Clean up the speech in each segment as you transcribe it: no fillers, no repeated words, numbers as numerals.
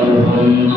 الحمد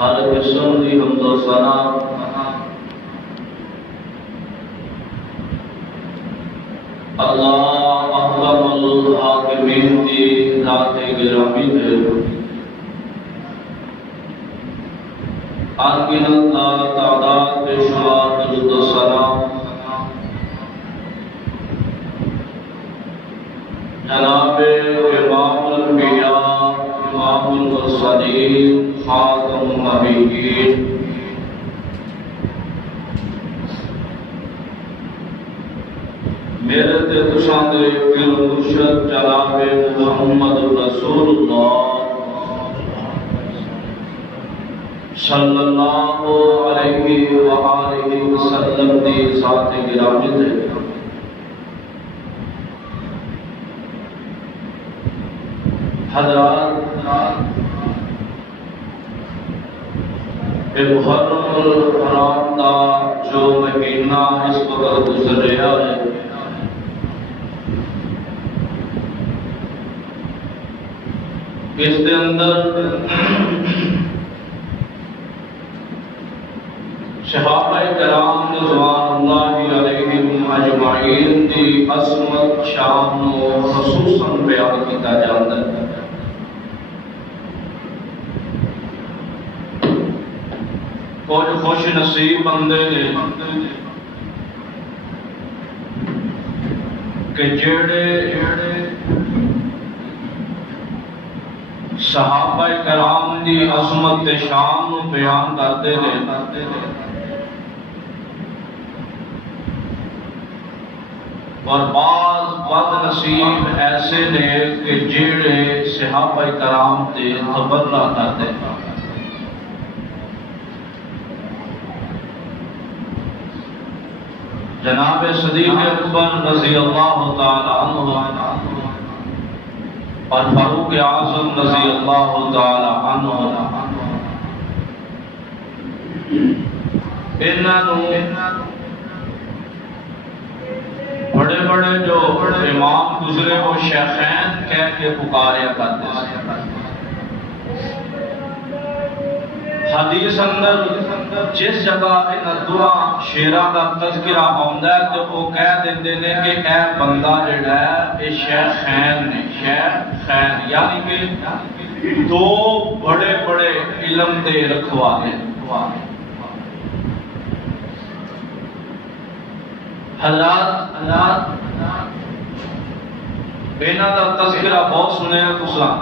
ہر قسم دی حمد و ثنا اللہ احکم الحاکمین دی ذات گرامی ہے۔ آنگین اللہ تعداد بے شمار درود و سلام جناب امام الانبیاء امام المرسلین خاتم النبیین میرے تے تشاں دے پیر مرشد جناب محمد رسول اللہ صلی اللہ علیہ وآلہ وسلم دی ذات گرامی ہے۔ حضرات محرم الحرام دا جو مہینہ اس وقت گزر رہا ہے، اس کے اندر صحابہ کرام رضوان اللہ علیہم اجمعین دی عظمت شان و خصوصاً بیان کیتا جاتا ہے۔ کچھ خوش نصیب بندے نے کہ جڑے صحابہ کرام دی عظمت شان و بیان کرتے ہیں، اور بعض بد نصیب ایسے نے کہ جڑے صحابہ کرام تے تبرہ کرتے ہیں۔ جناب صدیق اکبر رضی اللہ تعالی عنہ اور فاروق اعظم رضی اللہ تعالی عنہ انہوں بڑے بڑے جو امام گزرے وہ شیخین کہہ کے پکاریا کرتے ہیں۔ حدیث اندر جس جگہ ان دعا شیرہ کا تذکرہ آمدہ ہے تو وہ کہہ دیتے ہیں کہ اے بندہ جڑا ہے یہ شیخین نے، شیخین یعنی کہ دو بڑے بڑے علم دے رکھوالے۔ حضرات انہاں دا تذکرہ بہت سنے ہیں تساں،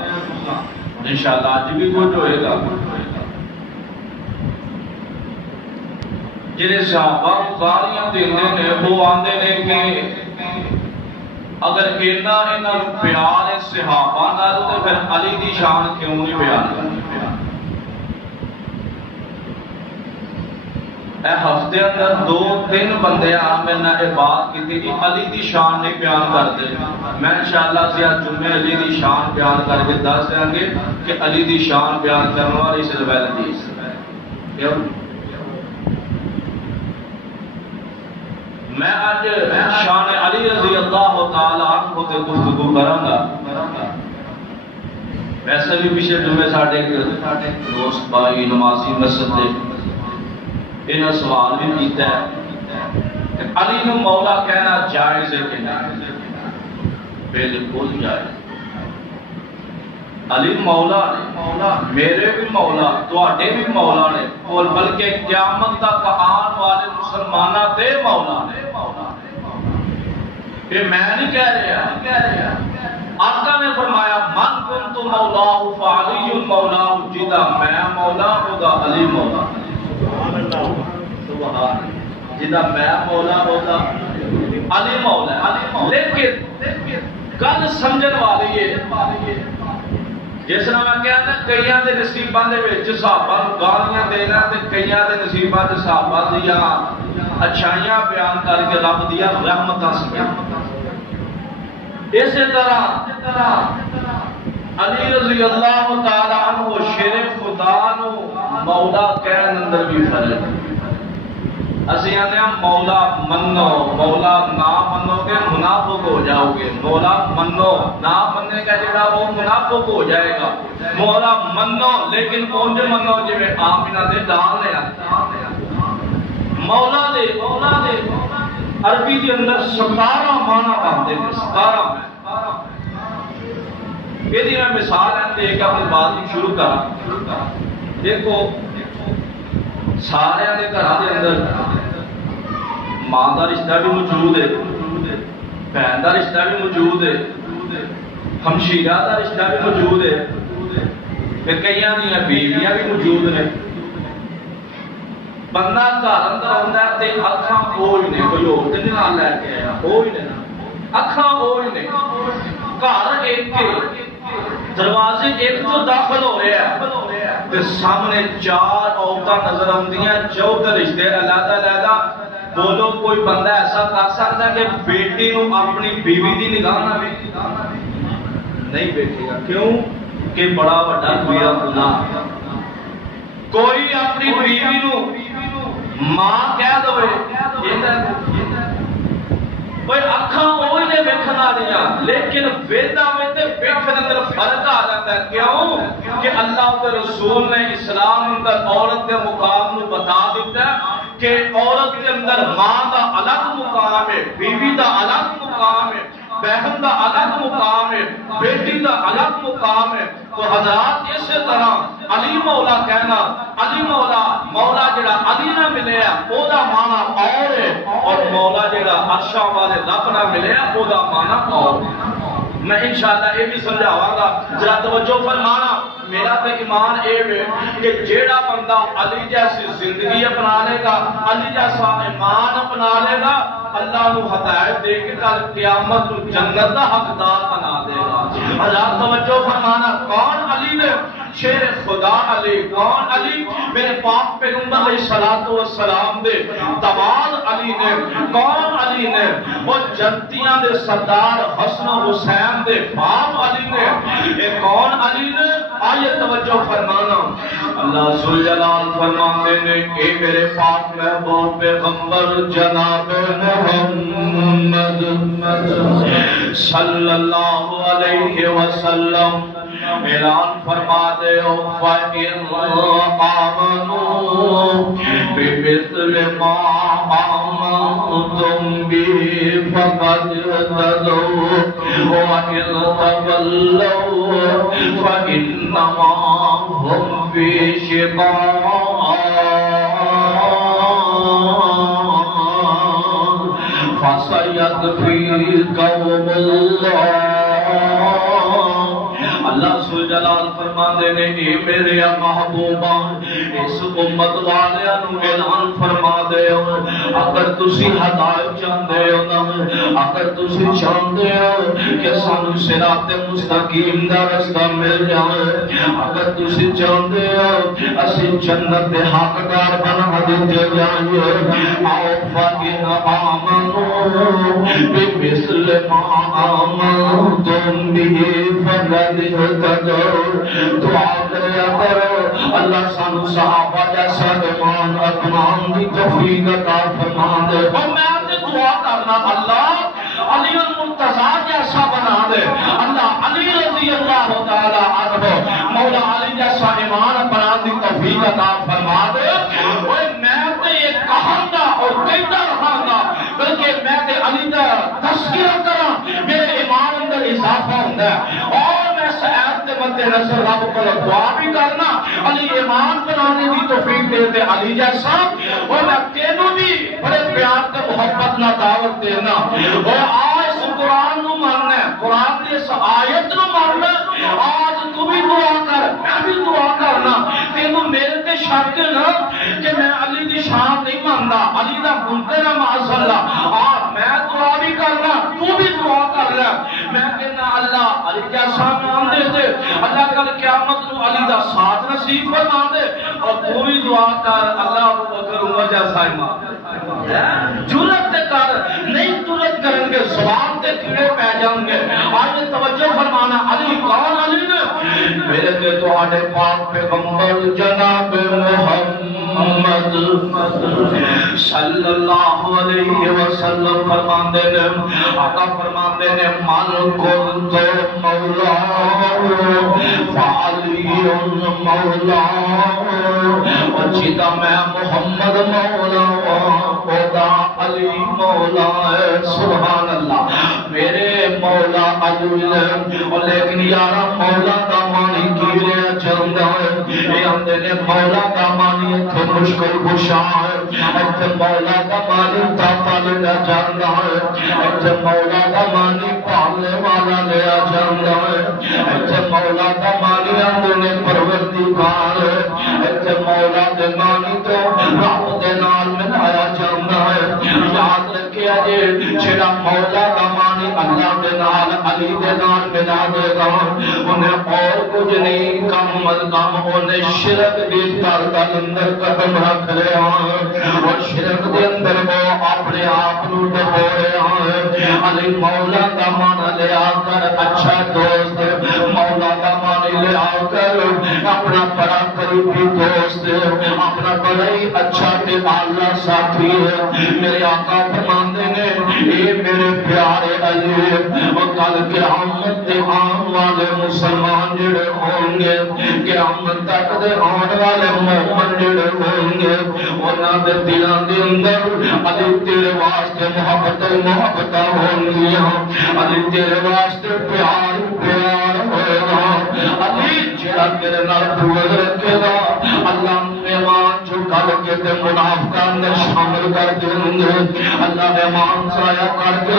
انشاءاللہ آج بھی کچھ ہوئے گا۔ جنہیں صحابہ گالیاں دیندے نے وہ آندے نے کہ اگر اینا پیار ہے صحابہ نال تو پھر علی دی شان کیوں نہیں بیان کرتے؟ اے ہفتے اندر دو تین بندے میں نے یہ بات کی تھی کہ علی دی شان نہیں بیان کرتے۔ میں انشاءاللہ زیادہ جمعے علی دی شان بیان کر کے دس دیں گے کہ علی دی شان بیان کرنے والی سلویل حدیث ہے۔ میں آج شان علی رضی اللہ تعالی عنہ تے گفتگو کراں گا۔ ویسے بھی پچھلے جمعے ساڈے دوست بھائی نمازی مسجد دے انہاں سوال بھی کیتا ہے کہ علی نو مولا کہنا جائز ہے کہ نہیں؟ بالکل جائز۔ علی مولا نے، میرے بھی مولا، تواڈے بھی مولا نے، اور بلکہ قیامت تک آن والے مسلماناں دے مولا نے۔ یہ میں نہیں کہہ رہا، آقا نے فرمایا من کنت مولاہ فعلی مولاہ، جدا میں مولا ہوگا علی مولا۔ جدا میں مولا ہوگا علی مولا۔ لیکن گل سمجھن والی ہے، جس طرح میں کہنا کئیاں دے نصیباں دے وچ صحابہ نوں گالیاں دینا تے کئیاں دے نصیباں تے صحابہ دیاں اچھائیاں بیان کر کے رب دیاں رحمتاں سی۔ اسی طرح علی رضی اللہ تعالی عنہ شیر خدا نو مولا کہن اندر بھی فرق۔ اسی آنے مولا منو، مولا نہ منو گے منافق ہو جاؤ گے. مولا منو نہ مننے کا جڑا وہ منافق ہو جائے گا. مولا منو لیکن اونج منو جی میں آمینہ دے ڈال لیا. مولا دے عربی کے اندر 17 معنی آتے ہیں. 17 یہ میں مثال ہے دے کے اپنی بات کی شروع کرا. دیکھو سارے کے گھر کے اندر ماں کا رشتہ بھی موجود ہے، بہن کا رشتہ بھی موجود ہے، ہمشیرہ کا رشتہ بھی موجود ہے، پھر کئی دیا بیویاں بھی موجود ہیں. بندہ گھر اندر آتا ہے تو اکھاں اوج نے، کوئی اور تو نہیں لے کے آیا، اوج نے اکھاں اوج نے. گھر ایک کے دروازے ایک تو داخل ہو رہے ہیں تو سامنے 4 عورتیں نظر آندیاں جو کہ رشتے علیحدہ علیحدہ. بولو کوئی بندہ ایسا کر سکتا ہے کہ بیٹی کو اپنی بیوی کی نگاہ نہ نہیں بیٹھے گا. کیوں کہ بڑا بڑا میرا گناہ. کوئی اپنی بیوی نو ماں کہہ دو کوئی اکھاں اوہی نے ویکھن والیاں لیکن ویداں وچ تے ویکھن اندر فرق آ جاتا ہے. کیوں کہ اللہ کے رسول نے اسلام اندر عورت کے مقام نو بتا دیتا ہے کہ عورت کے اندر ماں دا الگ مقام ہے، بیوی دا الگ مقام ہے، بہن دا الگ مقام ہے، بیٹی دا الگ مقام ہے. تو حضرات اسی طرح علی مولا کہنا، علی مولا جڑا علی نہ ملے او دا معنی اور ہے، اور مولا جڑا عرشاں والے رب نہ ملے او دا معنی اور ہے. میں انشاءاللہ یہ بھی سمجھاواں گا. ذرا توجہ فرمانا. میرا تو ایمان اے ہے کہ جیڑا بندہ علی جیسی زندگی اپنا لے گا، علی جیسا ایمان اپنا لے گا، اللہ نو ہدایت دے کے کل قیامت نو جنت دا حقدار بنا دے گا. حضرات توجہ فرمانا. کون علی نے؟ شیر خدا علی. کون علی؟ میرے پاک پیغمبر علیہ الصلوۃ والسلام دے داماد علی نے. کون علی نے؟ وہ جنتیاں دے سردار حسن و حسین دے باپ علی نے. یہ کون علی نے؟ آیت توجہ فرمانا. اللہ ذوالجلال فرماتے ہیں کہ میرے پاک محبوب پیغمبر جناب محمد صلی اللہ علیہ وسلم اعلان فرما دے فَإِنْ آمَنُوا بِمِثْلِ مَا آمَنْتُمْ بِهِ فَقَدِ اهْتَدَوْا وَإِنْ تَوَلَّوْا فَإِنَّمَا هُمْ فِي شِقَاقٍ فَسَيَكْفِيكَهُمُ اللَّهُ. اللہ ذوالجلال فرماندے نے اے میرے محبوبان اس امت والیاں نو اعلان فرما دے اگر تسی ہدایت چاہندے ہو نا، اگر تسی چاہندے ہو کہ سانو صراط مستقیم دا رستہ مل جائے، اگر تسی چاہندے ہو اسی جنت دے حقدار بنا دتے جائیں، آؤ فَإِنْ آمَنُوا بِمِثْلِ مَا آمَنْتُمْ بِهِ فَقَدِ اهْتَدَوْا. دعا کریا کرو اللہ سانو صحابہ جیسا ایمان اپنان دی توفیق عطا فرما دے. اور میں آپ سے دعا کرنا اللہ علی المرتضیٰ جیسا بنا دے. اللہ علی رضی اللہ تعالی عنہ مولا علی جیسا ایمان اپنان دی توفیق عطا فرما دے. اور میں تے یہ کہاں گا اور کہتا رہاں گا بلکہ میں تے علی دا تذکرہ کرا میرے ایمان اندر اضافہ ہوتا ہے. اور مد نظر رب کو دعا بھی کرنا علی ایمان بنانے کی توفیق دے دے علی جیسا. اور میں تینوں بھی بڑے پیار سے محبت نہ دعوت دینا. اور آج قرآن نو ماننا ہے، قرآن کی اس آیت نو ماننا. آج تو بھی دعا کر، میں بھی دعا کرنا. تینوں میرے تے شک نہ کہ میں علی دی شان نہیں مانتا، علی دا منکر ہے معاذ اللہ. میں دعا بھی کرنا، تو بھی دعا کر رہا. میں کہنا اللہ علی جیسا نام دے دے، اللہ کل قیامت نو علی دا ساتھ نصیب فرما دے. اور تو بھی دعا کر اللہ ابو بکر عمر جیسا ایمان جرأت کر. نہیں جرأت کریں گے زبان تے کیڑے پہ جان گے. آج توجہ فرمانا علی کون علی نے میرے تے تواڈے پاک پیغمبر جناب محمد صلی اللہ علیہ وسلم فرماندے نے آقا فرماندے نے من کن تو مولا فعلی مولا اور جیتا میں محمد مولا خدا علی مولا ہے. سبحان اللہ میرے مولا علی اور لیکن یارا مولا کا معنی کی لیا چاہتا ہے یہ اندے نے مولا کا معنی اتھے مشکل خوشا ہے اتھے مولا کا معنی تاپا لیا چاہتا ہے اتھے مولا کا معنی پالنے والا لیا چاہتا ہے اتھے مولا کا معنی اندے نے پروردی کار ہے اتھے مولا دے معنی تو رب دے نال ملایا چاہتا ہے. یاد رکھیا جے چھڑا مولا کا معنی اللہ دے نال علی دے نال ملا دے گا انہیں اور کچھ نہیں کم از کم انہیں شرک دی تارکل اندر قدم رکھ رہے ہیں اور شرک دے اندر وہ اپنے آپ نو ڈبو رہے ہیں. علی مولا کا معنی لے آ کر اچھا دوست مولا کا معنی لے آ کر اپنا بڑا قریبی دوست اپنا بڑا ہی اچھا تے اعلیٰ ساتھی ہے. میرے آقا فرماندے نے اے میرے پیارے علی اور کل قیامت دے آن والے مسلمان جڑے ہوں گے قیامت تک دے آن والے مومن جڑے ہوں گے انہاں دے دلاں دے اندر علی تیرے واسطے محبت ہوں گیاں علی تیرے واسطے پیار پیار ہوئے گا. علی جڑا تیرے نال بغض رکھے گا اللہ ایمان جو کر کے تے منافقاں نے شامل کر دیں گے اللہ ایمان سایہ کر کے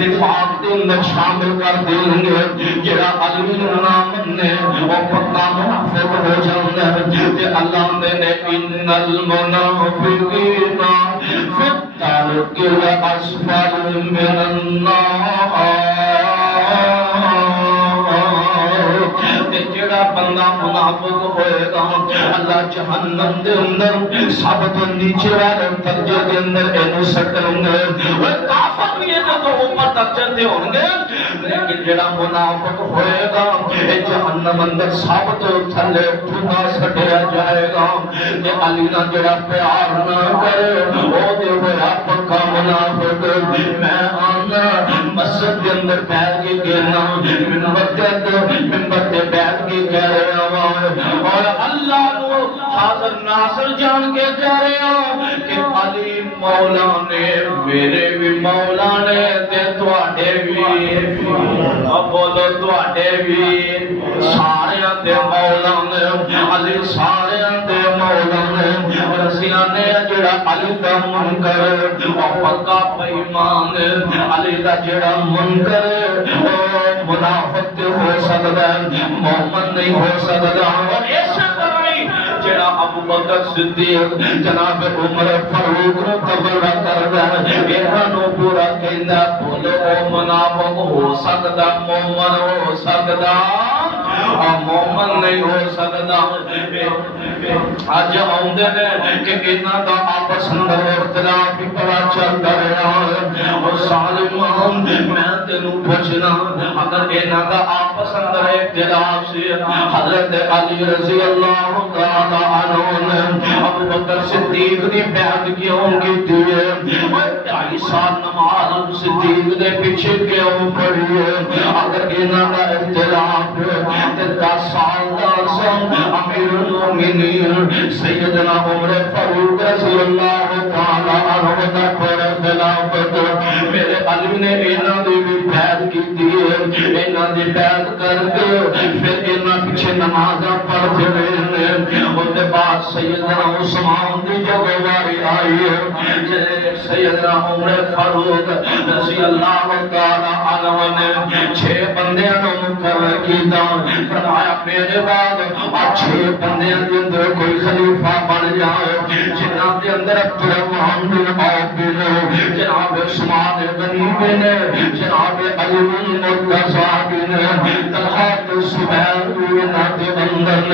نفاق دے اندر شامل کر دیں گے. جڑا علی نام نے وہ پکا منافق ہو جاتا ہے تے اللہ نے ان المنافقین فی الدرک الاسفل من النار. جڑا بندہ منافق ہوئے گا اللہ جہنم دے اندر سب تو نیچے والے درجے دے اندر اینو سٹیں گے. وہ کافر بھی ہے تو اوپر درجے دے ہوں گے لیکن جڑا منافق ہوئے گا اے جہنم اندر سب تو تھلے ٹھکا سٹیا جائے گا. کہ علی نہ جڑا پیار نہ کرے او دے ہویا پکا منافق. میں آنا مسجد کے اندر بیٹھ کے گینا منبر تے بیٹھ کے کہہ رہے ہیں اور اللہ کو حاضر ناصر جان کے کہہ رہے ہیں کہ علی مولا نے میرے بھی مولا نے تے تواڈے بھی بولو تواڈے بھی سارے دے مولا نے علی سارے دے مولا نے. رسیاں نے جڑا علی دا منکر او پکا بے ایمان علی دا جڑا منکر او منافق ہو سکتا ہے مومن نہیں ہو سکتا. اور ایسا کرائی جڑا ابو بکر صدیق جناب عمر فاروق نو قبول کردا ہے انہاں نو پورا کہندا بولو منافق ہو سکتا مومن ہو سکتا مومن نہیں ہو سکتا. اج آؤندے نے کہ انہاں دا آپس اندر اختلاف بڑا چلدا رہا ہے اور ظالمان میں تینوں پوچھنا اگر انہاں دا آپس اندر اختلاف سی حضرت علی رضی اللہ تعالی عنہ نے ابو بکر صدیق دی بیعت کیوں کی ہے 2.5 سال نماز صدیق دے پیچھے کیوں پڑھی ہے. اگر انہاں دا اختلاف 10 سال دا امیر المومنین سیدنا عمر فاروق رضی اللہ تعالی عنہ دا خلافت میرے علی نے انہاں دی بھی بیعت کی ہے. انہاں دی بیعت کر کے پھر انہاں پیچھے نماز پڑھتے رہے. اس کے بعد سیدنا عثمان دی جگہ واری آئی ہے. سیدنا عمر فاروق رضی اللہ تعالی عنہ نے 6 بندیاں نو مقرر کیتا فرمایا میرے بعد 6 بندیاں دے اندر کوئی خلیفہ بن جائے جنہاں دے اندر عبدالرحمن بن عوف بن جناب عثمان غنی بن جناب علی بن مرتضی بن طلحہ بن زبیر بن دے اندر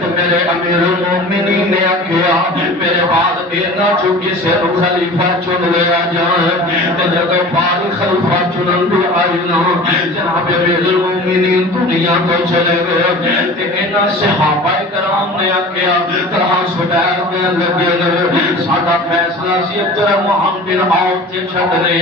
تو میرے امیر المومنین نے کہا میرے بعد اینا چکی سے خلیفہ چن لیا جائے جب پاری خلیفہ چنن دی آئی نا جناب امیر المومنین دنیا کو چلے گئے اینا صحابہ کرام نے کیا طرح سٹیر میں لگے ساڑھا فیصلہ سی عبدالرحمن بن عوف تے چھڑنے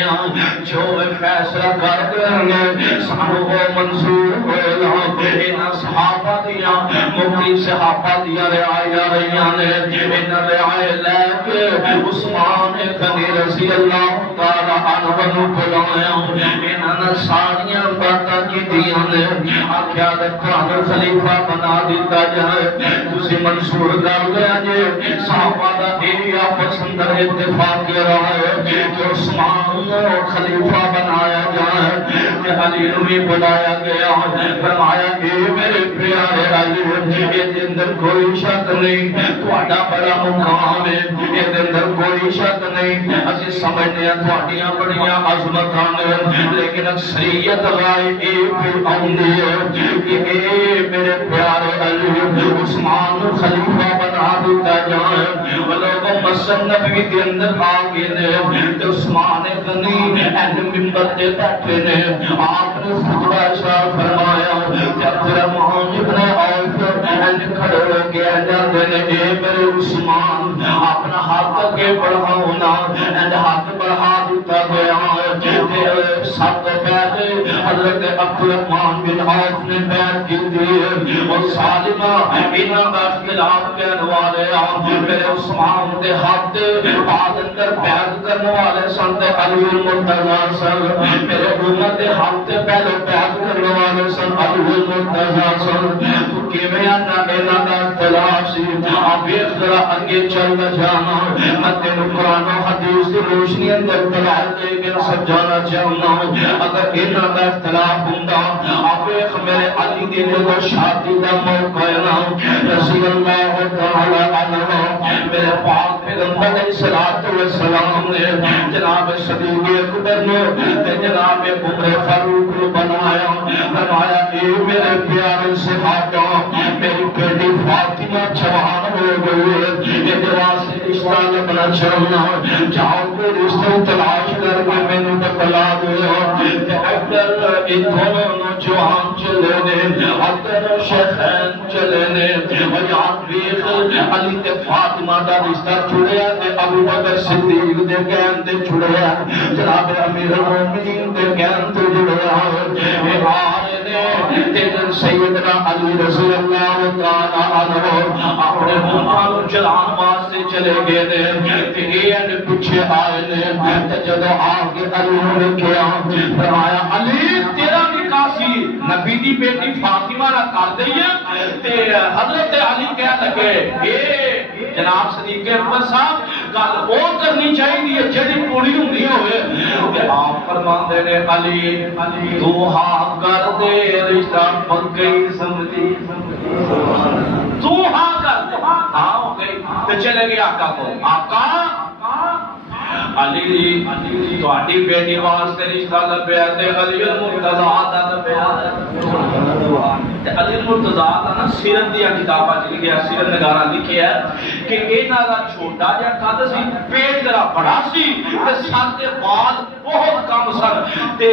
جو فیصلہ کر گئے سانو وہ منظور ہوئے اینا صحابہ دیا مکتی صحابہ دیا رعایا رہیاں نے اینا رعایا لے کے عثمان غنی رضی اللہ تعالی عنہ بلایا اینا ساریاں باتاں کی دیا نے آکھیا دکھانا خلیفہ بنا دیتا جائے تسی منصور کر گیا جے صحابہ دا ایریا پسندر اتفاق کے رہا ہے کہ عثمان خلیفہ بنایا جائے علی نوی بلایا گیا فرمایا اے میرے پیارے علی یہ اندر کوئی شک نہیں تہاڈا بڑا مقام ہے یہ اندر کوئی شک نہیں اسی سمجھنے ہیں تہاڈیاں بڑیاں عظمتاں نے لیکن اکثریت رائے اے پہ آندی ہے کہ اے میرے پیارے علی عثمان خلیفہ بنا دیتا جائے وہ لوگ مسجد نبوی کے اندر آگے نے عثمان غنی اہل منبر تے بیٹھے نے آپ نے خطبہ ارشاد فرمایا جب عبدالرحمن ابن عوف انج کھڑے ہو کے جاندے نے اے میرے عثمان اپنا ہاتھ کے بڑھاؤنا انج ہاتھ بڑھا دیتا گیا تے سب تو پہلے حضرت عبدالرحمن بن عوف نے بیعت کی تھی اور سالمہ انہاں کا اختلاف کرنے والے میرے عثمان دے ہاتھ بعد اندر بیعت کرنے والے سن علی المرتضی سن میرے امت دے ہاتھ پہلے بیعت کرنے والے سن علی المرتضی سن تو کیویں آنا انہاں دا اختلاف سی آپ ایک ذرا اگے چل جانا میں تینوں قرآن و حدیث کی روشنی اندر دلائل دے کے سمجھانا چاہوں اگر انہاں دا اختلاف ہوندا آپ ایک میرے علی دی جو شادی دا موقع ہے نا رسول اللہ تعالی عنہ میرے پاک پیغمبر علیہ الصلوۃ والسلام نے جناب صدیق اکبر نے جناب عمر فاروق کو بنایا فرمایا اے میرے پیارے صحابہ میری بیٹی فاطمہ جوان ہو گئی ہے یہ واسطے رشتہ لگنا چاہنا جاؤ کوئی رشتہ تلاش کر کے میں نے بتلا دیا کہ اگر ان دونوں نوجوان چلے نے اگر شیخین چلے نے اور یاد بیخ علی تے فاطمہ دا رشتہ چھڑیا تے ابو بکر صدیق دے کہن تے چھڑیا جناب امیر المومنین دے کہن تے جڑیا اے آئے نے تیجن سیدنا علی رضی اللہ تعالی عنہ اپنے ملکان چلان واسطے چلے گئے نے کہ یہ پچھے آئے نے تے جدو آگے علی نے کیا فرمایا علی تیرا نکاح سی نبی دی بیٹی فاطمہ نہ کر دئیے تے حضرت علی کہہ لگے اے جناب صدیق اکبر صاحب گل وہ کرنی چاہیے جڑی پوری ہوندی ہوئے کہ آپ فرماندے نے علی تو ہاں کر دے رشتہ پکی سمجھی تو ہاں کر دے ہاں ہو گئی تو چلے گئے آقا کو آقا علی تہاڈی بیٹی واسطے رشتہ لبیا تے علی المرتضی دا لبیا تے علی المرتضی دا نا سیرت دی کتاباں چ لکھیا سیرت نگاراں لکھیا کہ انہاں دا چھوٹا جہا قد سی پیٹ ذرا بڑا سی تے سر دے بال بہت کم سن تے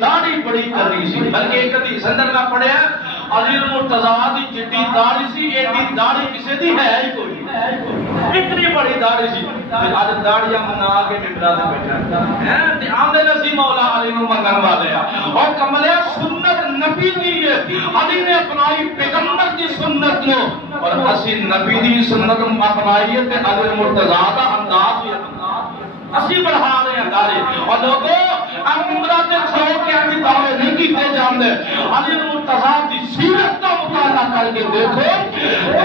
داڑھی بڑی کرنی سی بلکہ ایک حدیث اندر میں پڑھیا علی المرتضی دی جتنی داڑھی سی ایڈی داڑھی کسی دی ہے ہی کوئی اتنی بڑی داڑھی سی آج داڑیاں منا کے ممبرا تے بیٹھا ہیں تے آندے نسی مولا علی نو منگن والے اور کملے سنت نبی دی علی نے اپنائی پیغمبر دی سنت نو اور اسی نبی دی سنت اپنائی تے علی المرتضی دا انداز اسی بڑھا رہے ہیں داڑھی اور لوگوں ممبرا تے کھڑو کے اندی دعوے نہیں کیتے جاندے علی المرتضی دی سیرت کا مطالعہ کر کے دیکھو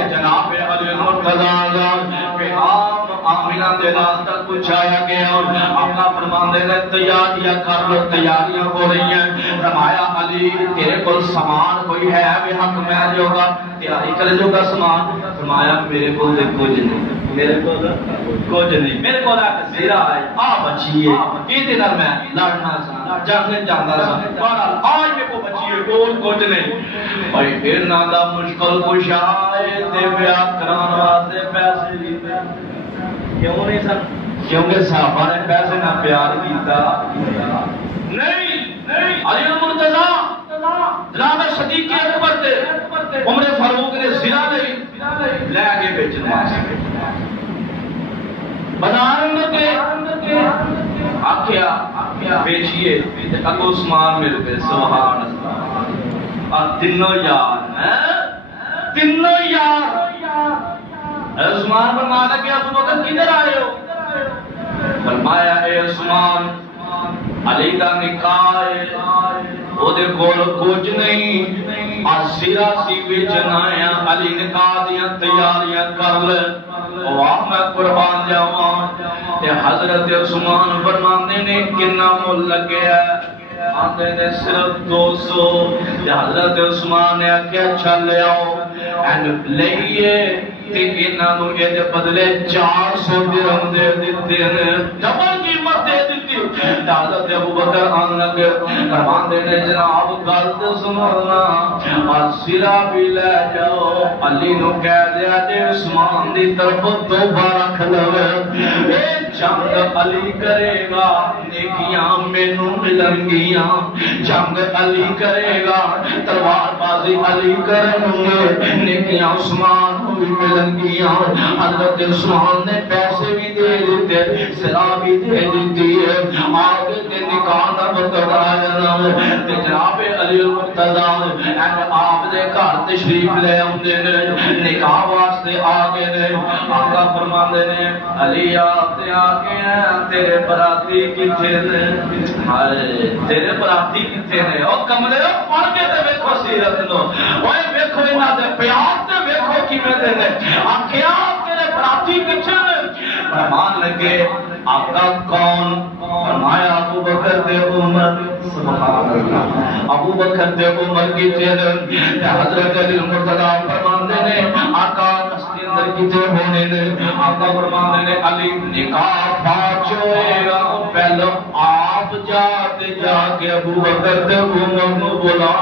جناب علی المرتضی پیغام آمینہ دے نال تک پہنچایا گیا آقا فرماندے نے تیاریاں کر لو تیاریاں ہو رہی ہیں فرمایا علی تیرے کول سامان کوئی ہے بے حق میں جو گا تیاری کرے جو گا سامان فرمایا میرے کول کچھ نہیں میرے کول کچھ نہیں میرے کول زیرہ ہے آ بچیے یہ دن میں لڑنا سا جاننے جانا سا بہرحال آج میں کو بچیے کول کچھ نہیں اور پھر نادا مشکل کچھ آئے تے بیعت کران واسطے پیسے لیتے کیوں نہیں سن؟ کیونکہ صحابہ نے پیسے نہ پیار کیتا نہیں۔ علی المرتضیٰ جناب صدیق اکبر تے عمر فاروق نے زنا نہیں لے کے بیچن واسطے بازار کے آخیا بیچیے اگو عثمان مل گئے سبحان اللہ اور تینوں یار تینوں یار عثمان فرمایا کہ ابو بکر کدھر آئے ہو؟ فرمایا اے عثمان علی دا نکاح ہے او دے کول کچھ نہیں سیرا سی بیچن آیا علی نکاح دیاں تیاریاں کر لے واہ میں قربان جاواں تے حضرت عثمان فرماندے نے کنا مول لگیا آندے نے صرف 200 تے حضرت عثمان نے آکھیا اچھا لے آؤ اینڈ لئیے تے انہاں نوں اے دے بدلے 400 درہم دے دتے نے ڈبل قیمت دے دتی حضرت ابوبکر آن لگے فرماندے نے جناب گل تے سننا اور سرا بھی لے جاؤ علی نو کہہ دیا جے عثمان دی طرف توبہ رکھ لو اے جنگ علی کرے گا نیکیاں مینوں ملن گیاں جنگ علی کرے گا تلوار بازی علی کریں گے نیکیاں عثمان کو بھی ملن گیاں حضرت عثمان نے پیسے بھی دے دیتے سرا بھی دے دیتی ہے آگے کے نکاح دا وقت آیا جناب علی المرتضیٰ آپ دے گھر تشریف لے آندے نے نکاح واسطے آگے نے آقا فرماندے نے علی آپ تے آگے ہیں تیرے براتی کتھے نے تیرے براتی کتھے نے او کمرے پڑھ کے تے ویکھو سیرت نو اوے ویکھو انہاں دے پیار تے ویکھو کیویں دے نے آکھیا تیرے براتی کتھے نے فرمان لگے آقا کون؟ فرمایا ابو بکر دے عمر سبحان اللہ ابو بکر دے عمر کی تیرے حضرت علی المرتضیٰ فرماندے نے آقا نسلی اندر کی تے ہونے نے آقا فرماندے نے علی نکاح پاچوئے گا پہلو آپ جاتے جا کے ابو بکر دے عمر نو بلا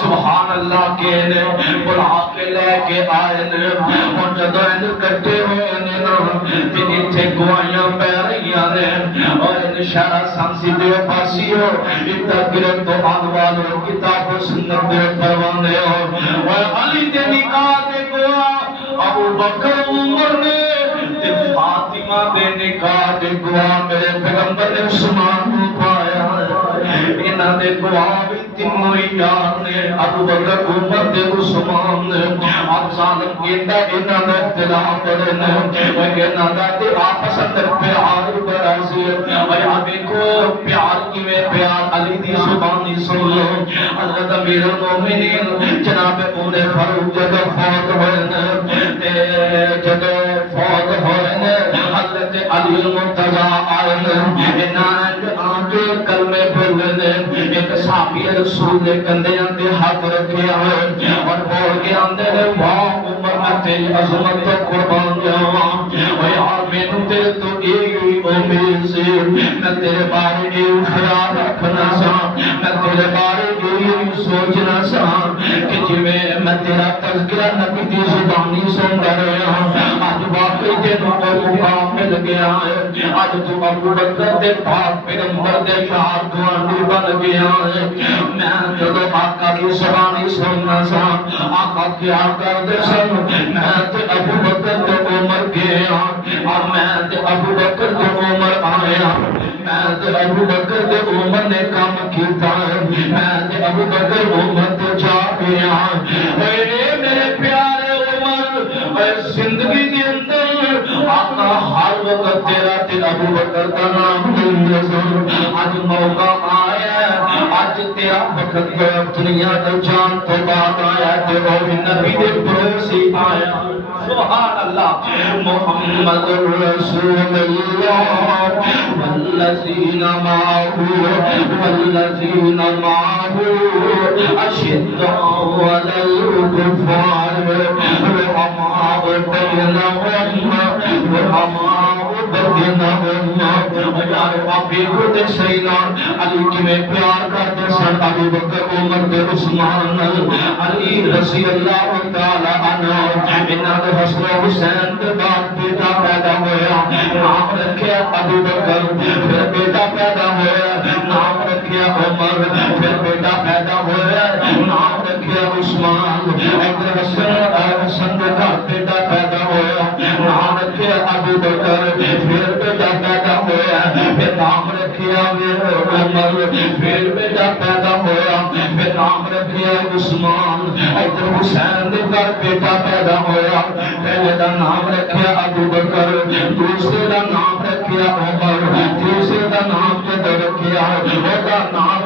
سبحان اللہ کے نے بلا کے لے کے آئے نے اور جدو اندر کرتے ہوئے نے جنہی تھے گوائیاں پہ رہیاں نے اور انشاءاللہ سانسی دے پاسی ہو اتنا گرد تو آنوالو کتاب و سنت دے پروانے ہو اور علی دے نکاح دے گوا ابو بکر عمر نے فاطمہ دے نکاح دے گوا میرے پیغمبر عثمان کو پایا انہاں دے گوا بھی تینوں یار نے ابو بکر عمر دے عثمان نے آپ ظالم کیتا انہاں دے اختلاف کرنے انہاں دا تے آپس اندر پیار برازی اور آگے کو پیار کی میں پیار علی دی زبانی سن لو حضرت امیر المومنین جناب عمر فاروق جگہ فوت ہوئے جگہ فوت ہوئے حضرت علی المرتضیٰ آئے انہاں آنکے کلمے پڑھنے ایک صحابی رسول دے کندے اندے ہاتھ رکھے آئے اور بول کے اندے واہ عمر تیری عظمت تو قربان جاواں اور یار مینوں تیرے تو ایک امید سے میں تیرے بارے ایک خیال رکھنا سا میں تیرے بارے ایک سوچنا سا کہ جویں میں تیرا تذکرہ نبی دی زبانی سنتا رہا آج واقعی تینوں کو مقام مل گیا ہے آج تو ابو بکر دے پاک پیغمبر دے یار گوانڈی بن گیا ہے میں جدو آقا کی زبانی سننا سا آقا کیا کر دے سن میں تے ابو بکر دے عمر گیا اور میں تے ابو بکر دے عمر آیا میں تے ابو بکر دے عمر نے کام کیتا ہے میں تے ابو بکر عمر تے جا گیا اے میرے پیارے عمر اے زندگی کے اندر آقا ہر وقت تیرا تے ابو بکر کا نام لے آج موقع آیا آج تیرا وقت دنیا تو جان تو بات آیا تے وہ نبی دے پروسی آیا سبحان اللہ محمد رسول اللہ والذین معه اشداء علی الکفار رحماء بینہم یار باپی خود سیدان علی کی میں پیار کرتے سن ابو بکر عمر دے عثمان علی رضی اللہ تعالی عنہ انہاں دے حسن و حسین دے بعد بیٹا پیدا ہویا نام رکھیا ابو بکر، پھر بیٹا پیدا ہوا نام رکھیا عمر، پھر بیٹا پیدا ہوا نام رکھیا عثمان، ادھر حسن کا بیٹا پیدا ہوا نام رکھیا ابو بکر، پھر بیٹا پیدا ہوا پھر نام رکھیا عمر، پھر بیٹا پیدا ہوا پھر نام رکھیا عثمان، ادھر حسین کا بیٹا پیدا ہوا پہلے دا نام رکھیا ابو بکر، دوسرے دا نام رکھیا عمر، تیسرے دا نام جدو رکھیا وہ نام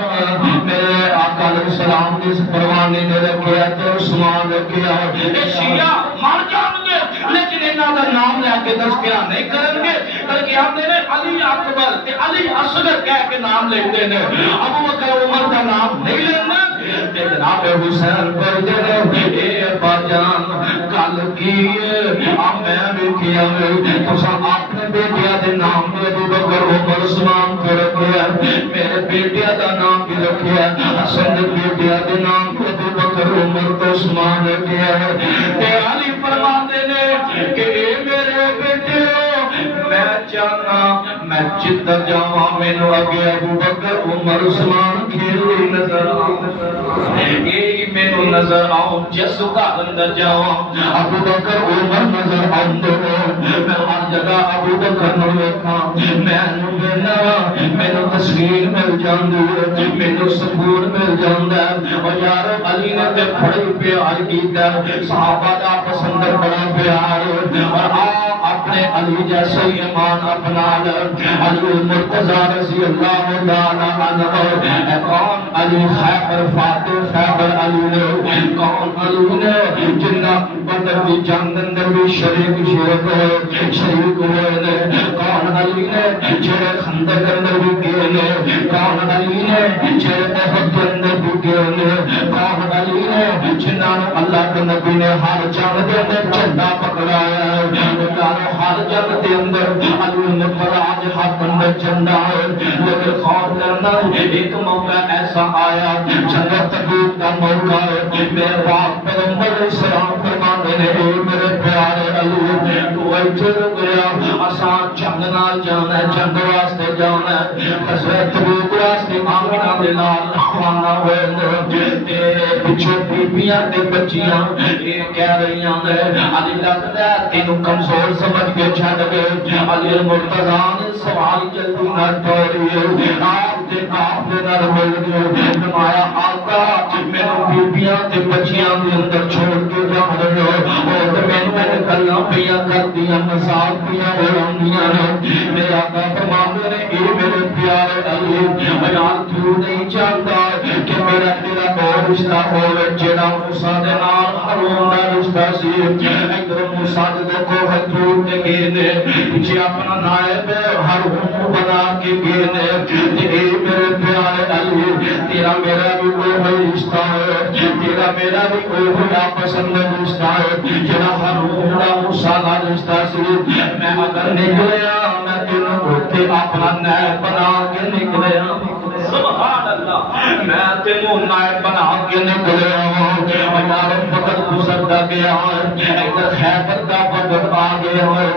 میرے آقا علیہ السلام نے پروانے نے رکھیا تو عثمان رکھیا۔ یہ شیعہ مر جان گے لیکن انہاں دا نام لے کے تذکرہ نہیں کریں گے، بلکہ آتے ہیں علی اکبر تے علی اصغر کہہ کے نام لیتے ہیں، ابو بکر عمر کا نام نہیں لینا۔ جناب حسین پڑھتے رہے اے ابا جان گل کی میں بھی کیا اپنے بیٹیا دے نام بھی ابو بکر عمر عثمان کو رکھیا، میرے بیٹیا دا نام بھی رکھیا، حسن دے بیٹیا دے نام بھی ابو بکر عمر کو عثمان رکھیا ہے۔ علی فرماتے نے کہ اے میرے بیٹے میں چاہنا میں جدھر جاواں مینوں اگے ابو بکر عمر عثمان کھیل نظر یہ مینوں نظر آؤ، جس گھر اندر جاواں ابو بکر عمر نظر آندے میں ہر جگہ ابو بکر نوں ویکھاں مینوں وینا مینوں تسکین مل جاندی ہے، مینوں سکون مل جاندا ہے۔ اور یار علی نے تے بڑی پیار کیتا، صحابہ دا پسند بڑا پیار، اور اپنے علی جیسے ایمان اپنا لے۔ علی مرتضی رضی اللہ تعالی عنہ کون علی خیبر فاتح خیبر علی نے کون علی نے جنہ بدر کی جنگ اندر بھی شریک ہوئے نے، کون علی نے جڑے خندق اندر بھی گئے نے، کون علی نے جڑے احد کے اندر بھی گئے نے، کون علی نے جنہاں نے اللہ کے نبی نے ہر جنگ دے اندر جھنڈا پکڑایا ہے، ہر جنگ دے اندر علی نے فراج حق اندر جھنڈا ہے۔ لیکن خوف کرنا ایک موقع ایسا آیا جنگ تبوک کا موقع ہے، میرے باپ پیغمبر علیہ السلام فرماتے ہیں اے میرے پیارے علی تو ایتھے رک گیا، اساں جنگ نال جانا ہے، جنگ واسطے جانا ہے، غزوہ تبوک واسطے آمنہ دے نال روانہ ہوئے تے پیچھے بیبیاں تے بچیاں یہ کہہ رہی ہیں علی لگدا ہے تینوں کمزور سمجھ کے چھڈ گئے۔ علی مرتضی نے سوال جلدی نہ توڑی آپ دے نال مل گئے، فرمایا آقا مینوں بیبیاں تے بچیاں دے اندر چھوڑ کے جا رہے ہو اور مینوں گلاں پیاں کردیاں مذاق پیاں اڑاندیاں نے۔ میرے آقا فرماتے نے اے میرے پیارے علی بیان کیوں نہیں چاہتا کہ میرا اور رشتہ ہوئے جڑا موسیٰ دے نال ہارون دا رشتہ سی، ادھر موسیٰ دے کو حضور تے گئے نے پیچھے اپنا نائب ہارون بنا کے گئے نے۔ اے میرے پیارے علی تیرا میرا بھی کوئی رشتہ ہے، تیرا میرا بھی کوئی آپس میں رشتہ ہے جڑا ہارون دا موسیٰ دا رشتہ سی۔ میں اگر نکلیا میں تینوں ہوتے اپنا نائب بنا کے نکلیا، سبحان اللہ میں تینوں نائب بنا کے نکلیا ہوں، یار وقت گزرتا گیا ادھر خیبر کا وقت آ گیا ہے،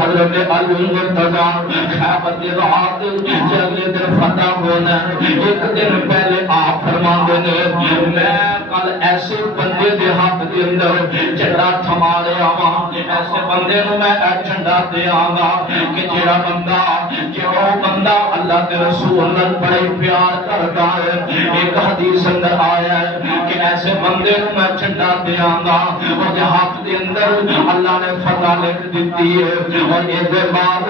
حضرت علی مرتضی خیبر کی رات اگلے دن فتح ہونا ہے۔ ایک دن پہلے آپ فرماندے نے میں کل ایسے بندے دے ہاتھ دے اندر جھنڈا تھما رہا ہوں، ایسے بندے نوں میں جھنڈا دیاں گا کہ جڑا بندہ اللہ کے رسول نال بڑے پیار کرتا ہے۔ ایک حدیث اندر آیا ہے کہ ایسے بندے نوں میں جھنڈا دیاں گا اور ہاتھ دے اندر اللہ نے فتح لکھ دیتی ہے، اور اس دے بعد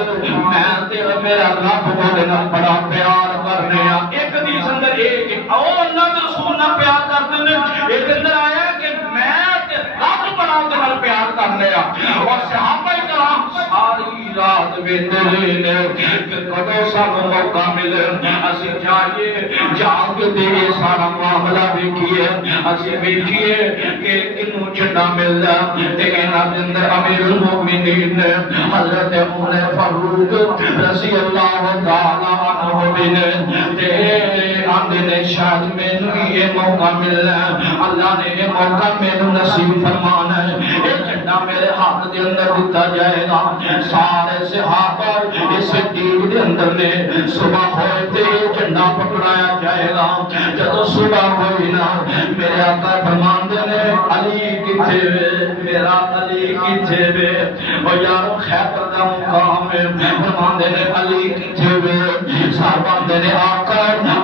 میں تے میرا رب بڑے نال بڑا پیار کرنے آ۔ ایک حدیث اندر ایک او اللہ کے رسول نال پیار کرتے ہیں، ایک اندر آیا کہ میں تے رب بڑا دے نال پیار کرنے آ، اور صحابہ کرام ساری رات ویندے نے کہ کدوں سانوں موقع ملے اسی جائیے جاگ دے سارا معاملہ دیکھیے، اسی دیکھیے کہ کنوں جھنڈا ملدا تے انہاں دے اندر امیر المومنین حضرت عمر فاروق رضی اللہ تعالی عنہ بھی نے تے آندے نے شاید مینوں یہ موقع ملنا، اللہ نے یہ موقع مینوں نصیب فرمانا ہے۔ یہ جھنڈا نہ میرے ہاتھ دے اندر دتا جائے گا. سارے صحابہ اس دین دے اندر نے صبح ہوئے تے جھنڈا پکڑایا جائے گا. جدو صبح ہوئی نا میرے آقا فرماندے نے علی کتھے وے, میرا علی کتھے وے, او یارو خیبر دا مقام ہے. فرماندے نے علی کتھے وے, صحابہ نے آقا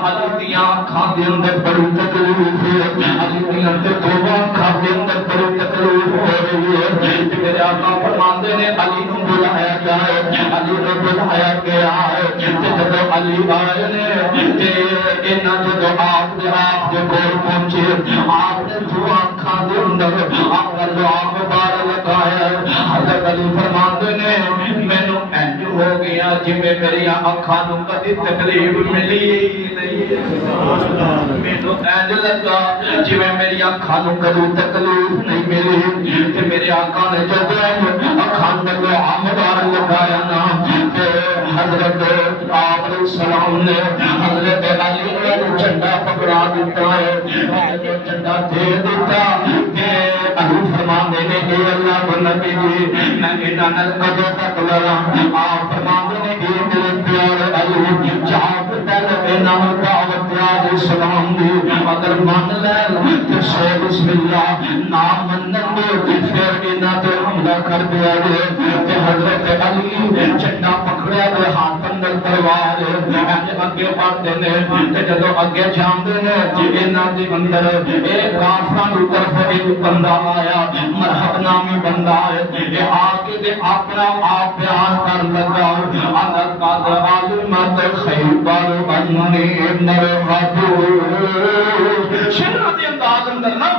علی دیاں اکھاں دے اندر بڑی تکلیف ہے, علی دیاں دو اکھاں دے اندر بڑی تکلیف ہو رہی ہے. میرے آقا فرماندے نے علی نو بلایا جائے, علی نو بلایا گیا ہے. جب علی آئے نے انہاں جو آپ دے کول پہنچے, آپ نے دو اکھاں دے اندر اپنا دعا مبارک لگایا. حضرت علی فرماندے نے مینوں انج ہو گیا جویں میری اکھاں نوں کدی تکلیف ملی نہیں. مینوں انج لگا جویں میری اکھاں نوں کدی تکلیف نہیں ملی. تے میرے آقا نے جب اکھاں تے دعا مبارک لگایا نا تے حضرت آپ علیہ السلام نے حضرت علی نے جھنڈا پکڑا دیتا ہے. جھنڈا دے دیتا کہ علی فرماندے نے اے اللہ کے نبی جی میں انہاں نال کدوں تک لڑاں. آپ فرماندے نے اے میرے پیارے علی جہاں دل انہاں نوں دعوت دے سلام دی اگر مان لے تے سے بسم اللہ نہ منن دے پھر انہاں تے حملہ کر دیا جائے. تے حضرت علی جھنڈا پکڑیا تے ہاتھ اندر تلوار اگے بڑھتے ہیں. تے جدوں اگے جاندے نے انہاں دے اندر ایک کافراں دی طرف ایک بندہ آیا, مرحب نامی بندہ ہے. یہ آ کے دے اپنا آپ بیان کر لگا انا قد علمت خیبر انی مرحب. شرع دے انداز اندر نا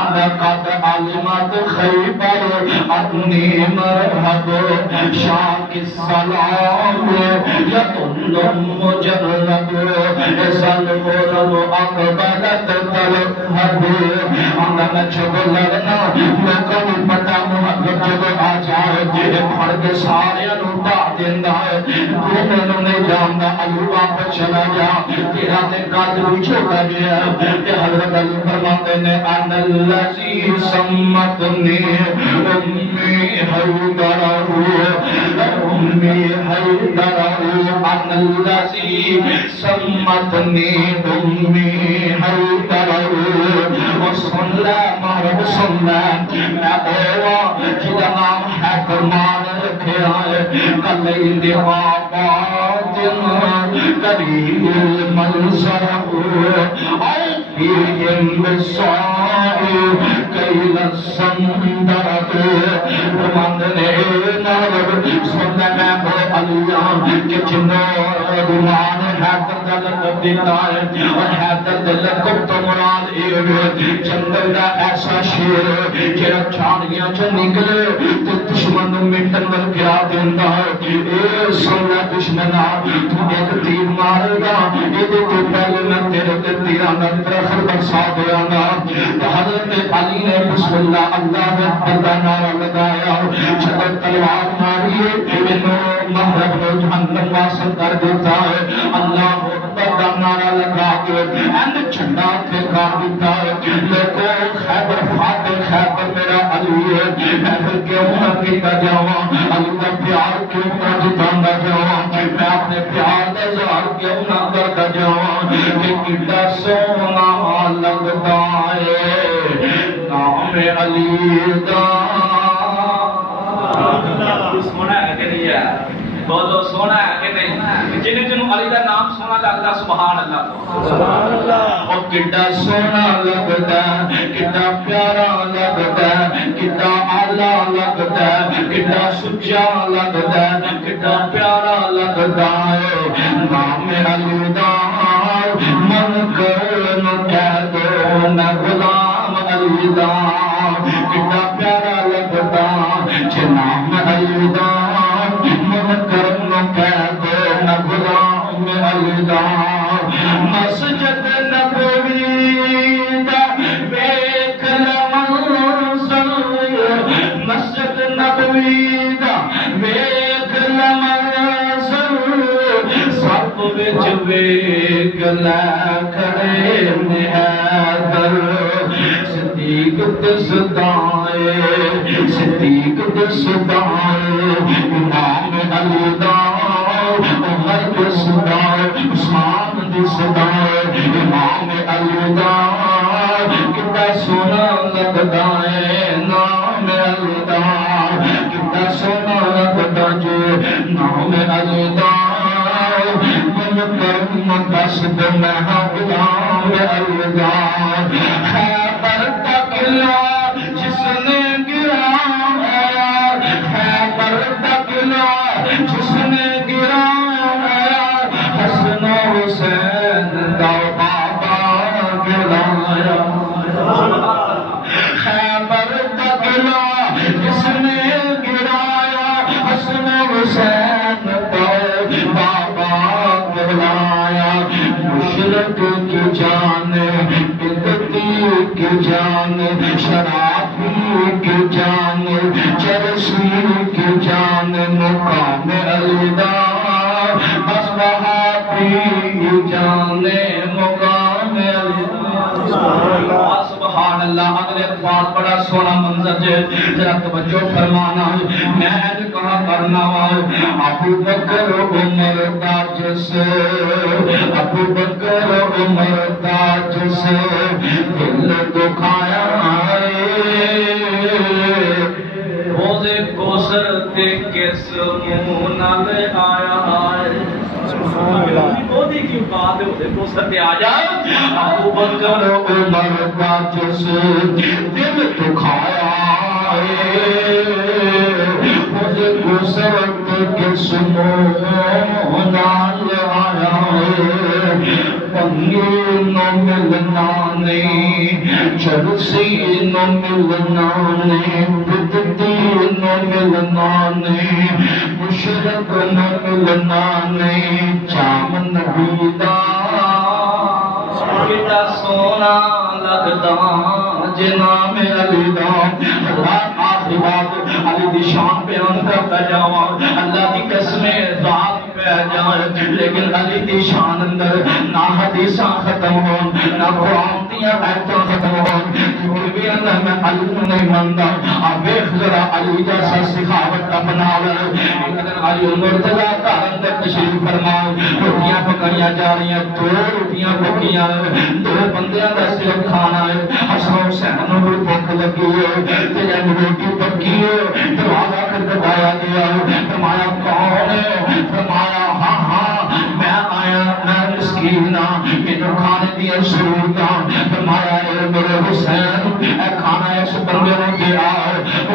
انا قد علمت خیبر انی مرحب شاک السلام یتن مجرد سلم اقبلت تلحب. انا جب لڑنا میں کو پتا محبت جب آ جائے پڑھ کے سارے ڈا دینا ہے. تو میں نے جاننا علی واپس چلا جا تیرا تے قد بھی چھوٹا گیا. حضرت علی فرماتے نے ان الذی سمتنی امی حیدر امی حیدر ان الذی سمتنی امی حیدر. سن لے محرم سن لے میں اوہ جدا نام حیدر مان رکھیا ہے. کلی دی آباد قریب المنظر او فیہم بسائی کیل السندرت. مندنے نارد سن لے میں وہ علیاں کہ جنہوں دیوان حیدر کا لقب دیتا ہے اور حیدر دے لقب تو مراد جنگل دا ایسا شیر جڑا چھانیاں چ نکلے تو دشمن نوں مٹن ول گرا دیندا ہے. اے سونا دشمنا تو ایک تیر مارے گا اے تو پہلے میں تیرے تے تیرا درخت برسا دیاں گا. حضرت علی نے بسم اللہ اللہ اکبر کا نعرہ لگایا. جب تلوار ماری انہوں محرم کو جہنم واصل کر دیتا ہے. اللہ اکبر کا نعرہ لگا کے این جھنڈا تے کر دیتا ہے. لیکو خیبر فاتح خیبر میرا علی ہے. میں پھر کیوں نہ کیتا جاواں علی کا پیار کیوں نہ جتانا جاواں. میں اپنے پیار کا اظہار کیوں نہ کرتا جاواں کہ کتا سونا لگتا ہے نام علی دا. سونا ہے کہ نہیں ہے بولو سونا ہے کہ نہیں. جنہیں جنہوں علی کا نام سونا لگتا سبحان اللہ سبحان اللہ. اور کتا سونا لگتا کتا پیارا لگتا کتا آلہ لگتا کتا سچا لگتا کتا پیارا لگتا ہے نام علی دا. من کر نو کہہ دو نہ غلام علی دا. کتا پیارا لگتا نام علی دا. من کر نو کہہ دو نہ غلام علی دا. مسجد نبوی دا ویکھ لمنظر مسجد نبوی دا ویکھ لمنظر سب وچ ویکھ لے کھڑے نے حیدر. صدیق دسدائے صدیق دسدائے امام علی دا عمر دسدائے عثمان دسدائے امام علی دا کتا سونا لگدا ہے نام علی دا کتا سونا لگدا جو نام علی دا کرم دست میں غلام علی دا خیبر کا قلعہ جس نے گرایا خیبر کا قلعہ جس نے گرایا حسن و حسین کا بابا گرایا خیبر کا قلعہ جس نے گرایا حسن و حسین کا بابا گرایا مشرق کی جان بدتی کی جان شرابی کی جان چرسی کی جان مقام علی دا بس وہابی جان مقام علی دا سبحان اللہ اگلے بات بڑا سونا منظر جے ذرا توجہ فرمانا میں کہا کرنا ابو بکر عمر دا جس ابو بکر عمر دا جس دل دکھایا روزے کوثر تے کس منہ نال آیا مودی کی بات ہے کوثر تے آ جا ابو بکر عمر دا جس دل دکھایا روزے کوثر تے کس منہ نال آیا پنگی نو ملنا نہیں چرسی نو ملنا نہیں بدتی نو ملنا نہیں مشرق نو ملنا نہیں چام نبی دا کتا سونا لگدا جنام علی دا آخری بات علی دی شان بیان کرتا جاواں اللہ کی قسمیں ذات پہ جائے لیکن علی دی شان اندر نہ حدیثاں ختم ہون نہ قرآن دیا آیتاں ختم ہون کیونکہ بھی اللہ میں علی نہیں ماندا اب دیکھ ذرا علی جیسا سخاوت اپنا لے لیکن علی مرتضی کا اندر تشریف فرماؤ روٹیاں پکائیاں جا رہی ہیں 2 روٹیاں پکیاں 2 بندیاں کا صرف کھانا ہے حسن حسین نو بھی بھوک لگی ہے تے جب روٹی پکی ہے دروازہ کر دبایا گیا فرمایا کون ہے فرمایا ہاں ہاں میں آیا میں مسکین ہاں مینوں کھانے دیا ضرورت فرمایا اے میرے حسین اے کھانا اس بندے نے دیا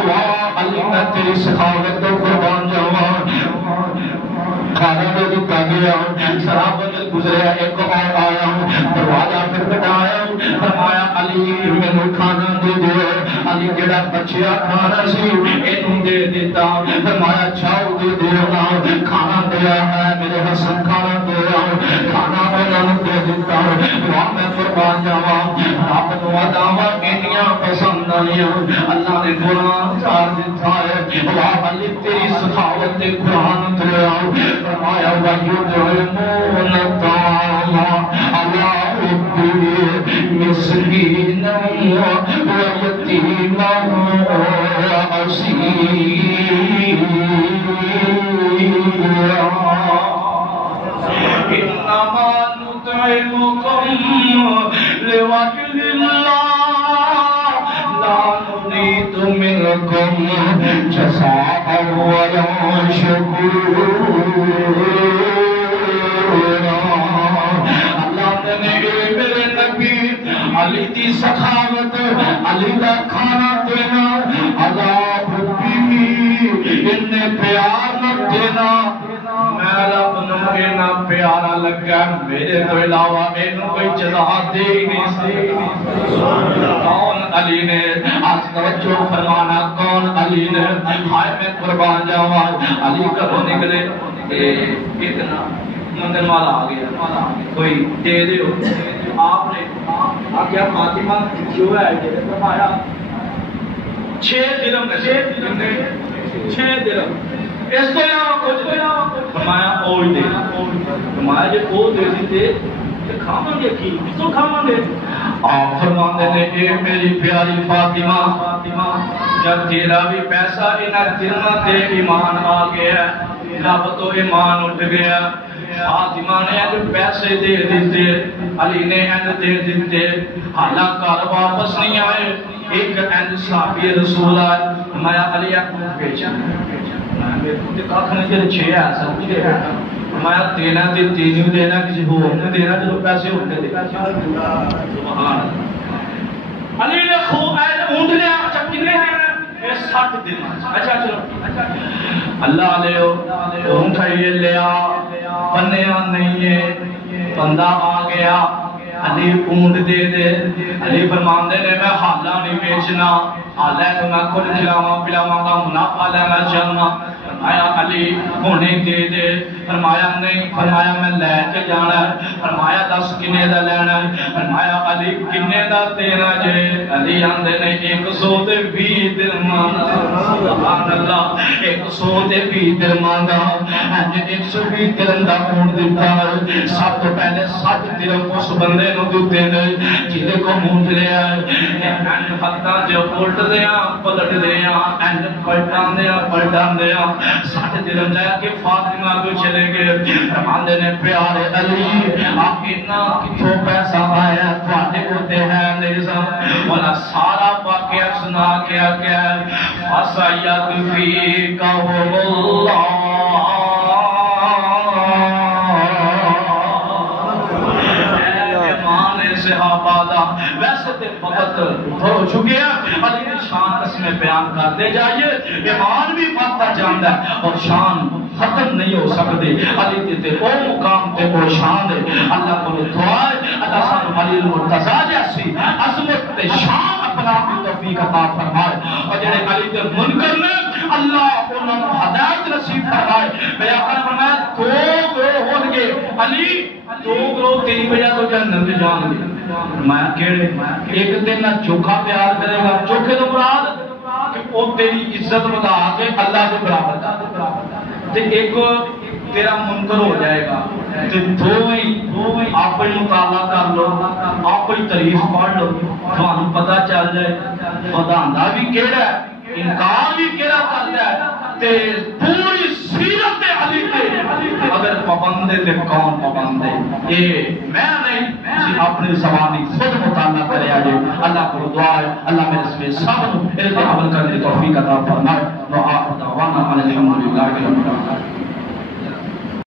واہ علی میں تیری سخاوت تو قربان جاواں کھانا دے دیتا گیا شراب میں گزریا ایک اور آیا دروازہ پھر بٹایا فرمایا علی میں کھانا دے دے علی جڑا بچیا کھانا سی اینوں دے دیتا فرمایا چھاؤ دے دینا کھانا دیا ہے میرے حسن کھانا دیا کھانا انہوں دے دیتا وہاں میں قربان جاواں رب نو اداواں انیاں پسند آئیاں اللہ نے قرآن چار دیتا ہے واہ علی تیری سخاوت تے قرآن اتریا فرمایا وَيُطْعِمُونَ الطَّعَامَ عَلَىٰ حُبِّهِ مِسْكِينًا وَيَتِيمًا وَأَسِيرًا إِنَّمَا نُطْعِمُكُمْ لِوَجْهِ اللَّهِ لَا نُرِيدُ مِنكُمْ جَزَاءً وَلَا شُكُورًا اللہ نے میرے نبی علی دی سخاوت علی دا کھانا دینا اللہ حبی انہیں پیار نہ دینا میں رب نو اینا پیارا لگا میرے تو علاوہ اینو کوئی جزا دے ہی نہیں سی کون علی نے آج توجہ فرمانا کون علی نے ہائے میں قربان جاواں علی کبھو نکلے اتنا مندر والا آ گیا کوئی دے دیو آپ نے آگیا فاطمہ جو ہے فرمایا 6 درہم 6 درہم اس کو یہاں کچھ فرمایا اوج دے فرمایا جے او دے دیتے کھاواں گے کی تو کھاواں گے آپ فرماندے نے اے میری پیاری فاطمہ جب تیرا بھی پیسہ انہاں دلاں تے ایمان آ گیا رب تو ایمان اٹھ گیا فاطمہ نے اج پیسے دے دیتے علی نے اج دے دیتے حالانکہ گھر واپس نہیں آئے ایک اج صحابی رسول آئے میں علی کو بیچا میں تے کاکھ نے تے چھ ہے سب دے میں دینا تے تینوں دینا کسی ہور نے دینا جو پیسے ہوتے دے سبحان علی نے خوب اونٹ لے چکنے ہیں 60 دن اچھا چلو اللہ علیہ اونٹ یہ لیا بنیا نہیں ہے بندہ آ گیا علی اونٹ دے دے علی فرماندے نے میں حالا نہیں بیچنا حالا تو میں خود کھلاواں پلاواں گا منافع لینا چاہنا فرمایا علی ہونے دے دے فرمایا نہیں فرمایا میں لے کے جانا ہے فرمایا 10 کنے دا لینا ہے فرمایا علی کنے دا دینا جے علی آندے نے 120 درہم سبحان اللہ 120 درہم دا اج 120 درہم دا اونٹ دیتا ہے سب تو پہلے 60 درہم اس بندے نو دتے نے جے کو اونٹ لیا ہے ہتھاں جو الٹ دیاں پلٹ دیاں اینڈ پلٹان دیاں 60 درہم لے کے فاطمہ کو چلے گئے فرماندے نے پیارے علی آپ اتنا کتھوں پیسہ آیا تواڈے کوتے ہے نہیں والا سارا واقعہ سنا کے کیا فسیت فی قوم اللہ صحابہ دا ویسے تے وقت ہو چکے ہیں علی کی شان قسمیں بیان کرتے جائیے ایمان بھی بڑھتا جاندا ہے اور شان ختم نہیں ہو سکتی علی تے او مقام تے او شان ہے اللہ کو دعا ہے اللہ سان علی المرتضی جیسی عظمت تے شان اپنا توفیق عطا فرمائے اور جڑے علی تے منکر نے اللہ انہاں کو ہدایت نصیب فرمائے میرے آقا نے فرمایا دو گروہ ہون گے علی دو گروہ تیری وجہ تو جنت میں جان گے میں کہڑے ایک دن نہ چوکھا پیار کرے گا چوکھے تو مراد کہ وہ تیری عزت بتا کے اللہ کے برابر کا تے ایک تیرا منکر ہو جائے گا تے دو ہی اپنی مطالعہ کر لو اپنی تعریف پڑھ لو تھانوں پتہ چل جائے خداندہ بھی کیڑا ہے انکار بھی کیڑا کرتا ہے تے پوری سیرت علی تے اگر پابند ہے تے کون پابند ہے یہ میں نہیں اپنی زبانی خود مطالعہ کرے آجے اللہ کو دعا ہے اللہ میرے اس میں سب علم عمل کرنے کی توفیق عطا فرمائے دعا دعوانا الحمدللہ